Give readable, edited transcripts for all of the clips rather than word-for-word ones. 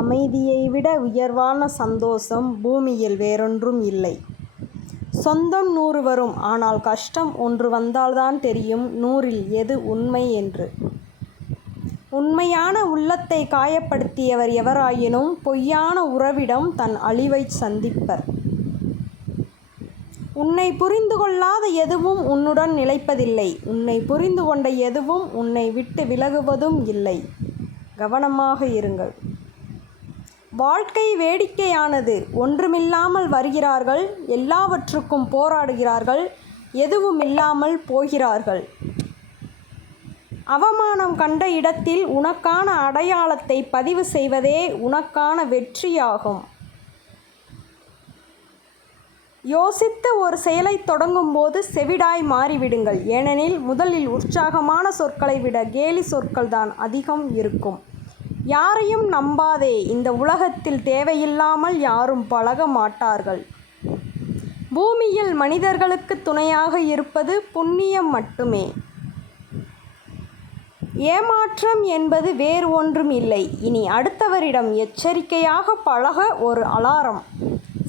அமைதியை விட உயர்வான சந்தோஷம் பூமியில் வேறொன்றும் இல்லை. சொந்தம் 100 வரும். ஆனால் கஷ்டம் ஒன்று வந்தால்தான் தெரியும் 100ல் எது உண்மை என்று. உண்மையான உள்ளத்தை காயப்படுத்தியவர் எவராயினும் பொய்யான உறவிடம் தன் அழிவைச் சந்திப்பர். உன்னை புரிந்து கொள்ளாத எதுவும் உன்னுடன் நிலைப்பதில்லை. உன்னை புரிந்து கொண்ட எதுவும் உன்னை விட்டு விலகுவதும் இல்லை. கவனமாக இருங்கள். வாழ்க்கை வேடிக்கையானது. ஒன்றுமில்லாமல் வருகிறார்கள், எல்லாவற்றுக்கும் போராடுகிறார்கள், எதுவும் இல்லாமல் போகிறார்கள். அவமானம் கண்ட இடத்தில் உனக்கான அடையாளத்தை பதிவு செய்வதே உனக்கான வெற்றியாகும். யோசித்து ஒரு செயலை தொடங்கும்போது செவிடாய் மாறிவிடுங்கள். ஏனெனில் முதலில் உற்சாகமான சொற்களை விட கேலி சொற்கள் தான் அதிகம் இருக்கும். யாரையும் நம்பாதே. இந்த உலகத்தில் தேவையில்லாமல் யாரும் பழக மாட்டார்கள். பூமியில் மனிதர்களுக்கு துணையாக இருப்பது புண்ணியம் மட்டுமே. ஏமாற்றம் என்பது வேறு ஒன்றும் இல்லை. இனி அடுத்தவரிடம் எச்சரிக்கையாக பழக ஒரு அலாரம்.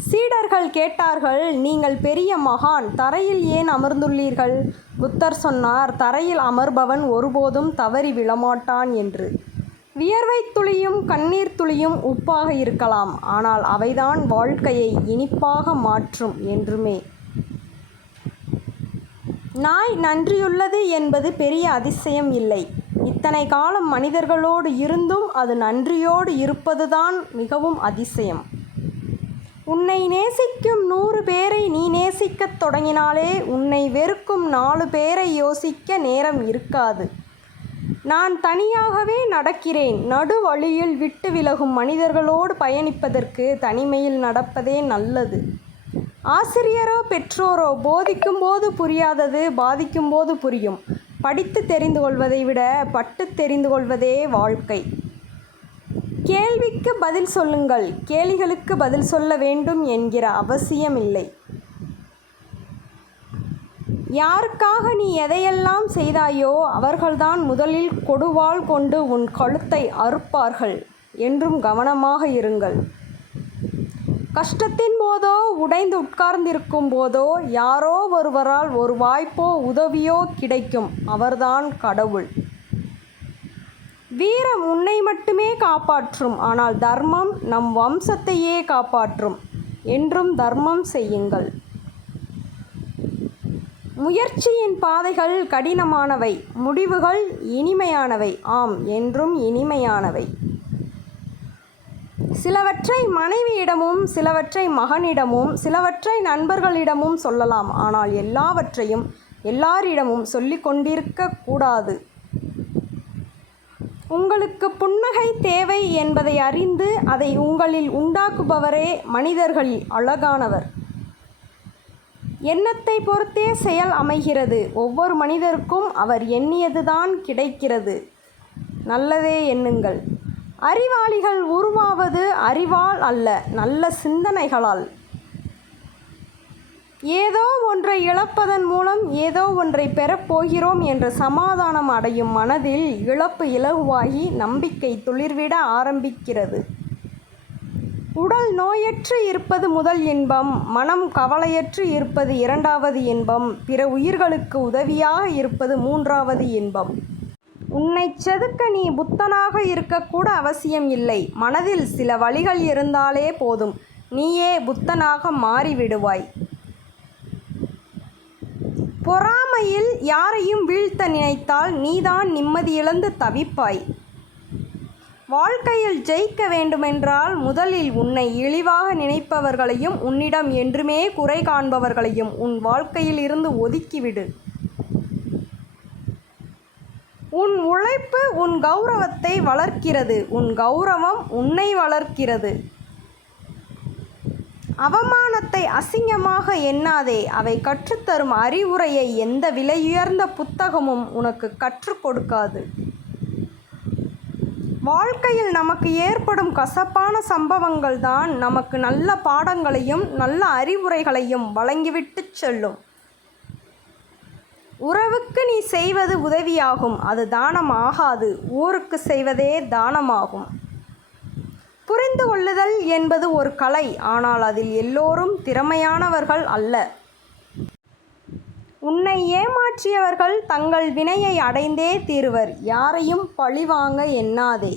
சீடர்கள் கேட்டார்கள், நீங்கள் பெரிய மகான், தரையில் ஏன் அமர்ந்துள்ளீர்கள்? புத்தர் சொன்னார், தரையில் அமர்பவன் ஒருபோதும் தவறி விழமாட்டான் என்று. வியர்வை துளியும் கண்ணீர் துளியும் உப்பாக இருக்கலாம், ஆனால் அவைதான் வாழ்க்கையை இனிப்பாக மாற்றும் என்றுமே. நாய் நன்றியுள்ளது என்பது பெரிய அதிசயம் இல்லை. இத்தனை காலம் மனிதர்களோடு இருந்தும் அது நன்றியோடு இருப்பதுதான் மிகவும் அதிசயம். உன்னை நேசிக்கும் 100 பேரை நீ நேசிக்கத் தொடங்கினாலே உன்னை வெறுக்கும் 4 பேரை யோசிக்க நேரம் இருக்காது. நான் தனியாகவே நடக்கிறேன். நடு வழியில் விட்டு விலகும் மனிதர்களோடு பயணிப்பதற்கு தனிமையில் நடப்பதே நல்லது. ஆசிரியரோ பெற்றோரோ போதிக்கும் போது புரியாதது பாதிக்கும் போது புரியும். படித்து தெரிந்து கொள்வதை விட பட்டு தெரிந்து கொள்வதே வாழ்க்கை. கேள்விக்கு பதில் சொல்லுங்கள். கேலிகளுக்கு பதில் சொல்ல வேண்டும் என்கிற அவசியமில்லை. யாருக்காக நீ எதையெல்லாம் செய்தாயோ அவர்கள்தான் முதலில் கொடுவாள் கொண்டு உன் கழுத்தை அறுப்பார்கள் என்றும் கவனமாக இருங்கள். கஷ்டத்தின் போதோ உடைந்து உட்கார்ந்திருக்கும் போதோ யாரோ ஒருவரால் ஒரு வாய்ப்போ உதவியோ கிடைக்கும். அவர்தான் கடவுள். வீரம் உன்னை மட்டுமே காப்பாற்றும், ஆனால் தர்மம் நம் வம்சத்தையே காப்பாற்றும். என்றும் தர்மம் செய்யுங்கள். முயற்சியின் பாதைகள் கடினமானவை, முடிவுகள் இனிமையானவை. ஆம், என்றும் இனிமையானவை. சிலவற்றை மனைவியிடமும் சிலவற்றை மகனிடமும் சிலவற்றை நண்பர்களிடமும் சொல்லலாம். ஆனால் எல்லாவற்றையும் எல்லாரிடமும் சொல்லிக் கொண்டிருக்க கூடாது. உங்களுக்கு புன்னகை தேவை என்பதை அறிந்து அதை உங்களில் உண்டாக்குபவரே மனிதர்களில் அழகானவர். எண்ணத்தை பொறுத்தே செயல் அமைகிறது. ஒவ்வொரு மனிதருக்கும் அவர் எண்ணியதுதான் கிடைக்கிறது. நல்லதே எண்ணுங்கள். அறிவாளிகள் உருவாவது அறிவால் அல்ல, நல்ல சிந்தனைகளால். ஏதோ ஒன்றை இழப்பதன் மூலம் ஏதோ ஒன்றை பெறப்போகிறோம் என்ற சமாதானம் அடையும் மனதில் இழப்பு இலகுவாகி நம்பிக்கை துளிர்விட ஆரம்பிக்கிறது. உடல் நோயற்று இருப்பது முதல் இன்பம், மனம் கவலையற்று இருப்பது 2வது இன்பம், பிற உயிர்களுக்கு உதவியாக இருப்பது 3வது இன்பம். உன்னை செதுக்க நீ புத்தனாக இருக்கக்கூட அவசியம் இல்லை. மனதில் சில வழிகள் இருந்தாலே போதும், நீயே புத்தனாக மாறிவிடுவாய். பொறாமையில் யாரையும் வீழ்த்த நினைத்தால் நீதான் நிம்மதியிழந்து தவிப்பாய். வாழ்க்கையில் ஜெயிக்க வேண்டுமென்றால் முதலில் உன்னை இழிவாக நினைப்பவர்களையும் உன்னிடம் என்றுமே குறை காண்பவர்களையும் உன் வாழ்க்கையில் இருந்து ஒதுக்கிவிடு. உன் உழைப்பு உன் கௌரவத்தை வளர்க்கிறது. உன் கௌரவம் உன்னை வளர்க்கிறது. அவமானத்தை அசிங்கமாக எண்ணாதே. அவை கற்றுத்தரும் அறிவுரையை எந்த விலையுயர்ந்த புத்தகமும் உனக்கு கற்றுக் கொடுக்காது. வாழ்க்கையில் நமக்கு ஏற்படும் கசப்பான சம்பவங்கள் தான் நமக்கு நல்ல பாடங்களையும் நல்ல அறிவுரைகளையும் வழங்கிவிட்டு செல்லும். உறவுக்கு நீ செய்வது உதவியாகும், அது தானம் ஆகாது. ஊருக்கு செய்வதே தானமாகும். புரிந்து கொள்ளுதல் என்பது ஒரு கலை. ஆனால் அதில் எல்லோரும் திறமையானவர்கள் அல்ல. உன்னை ஏமாற்றியவர்கள் தங்கள் வினையை அடைந்தே தீருவர். யாரையும் பழிவாங்க எண்ணாதே.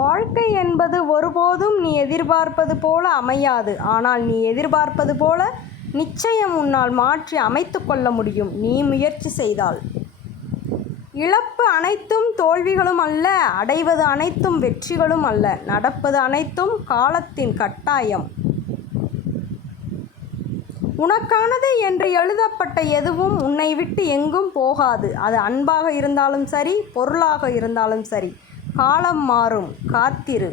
வாழ்க்கை என்பது ஒருபோதும் நீ எதிர்பார்ப்பது போல அமையாது. ஆனால் நீ எதிர்பார்ப்பது போல நிச்சயம் உன்னால் மாற்றி அமைத்து கொள்ள முடியும், நீ முயற்சி செய்தால். இழப்பு அனைத்தும் தோல்விகளும் அல்ல. அடைவது அனைத்தும் வெற்றிகளும் அல்ல. நடப்பது அனைத்தும் காலத்தின் கட்டாயம். உனக்கானது என்று எழுதப்பட்ட எதுவும் உன்னை விட்டு எங்கும் போகாது. அது அன்பாக இருந்தாலும் சரி, பொருளாக இருந்தாலும் சரி. காலம் மாறும், காத்திரு.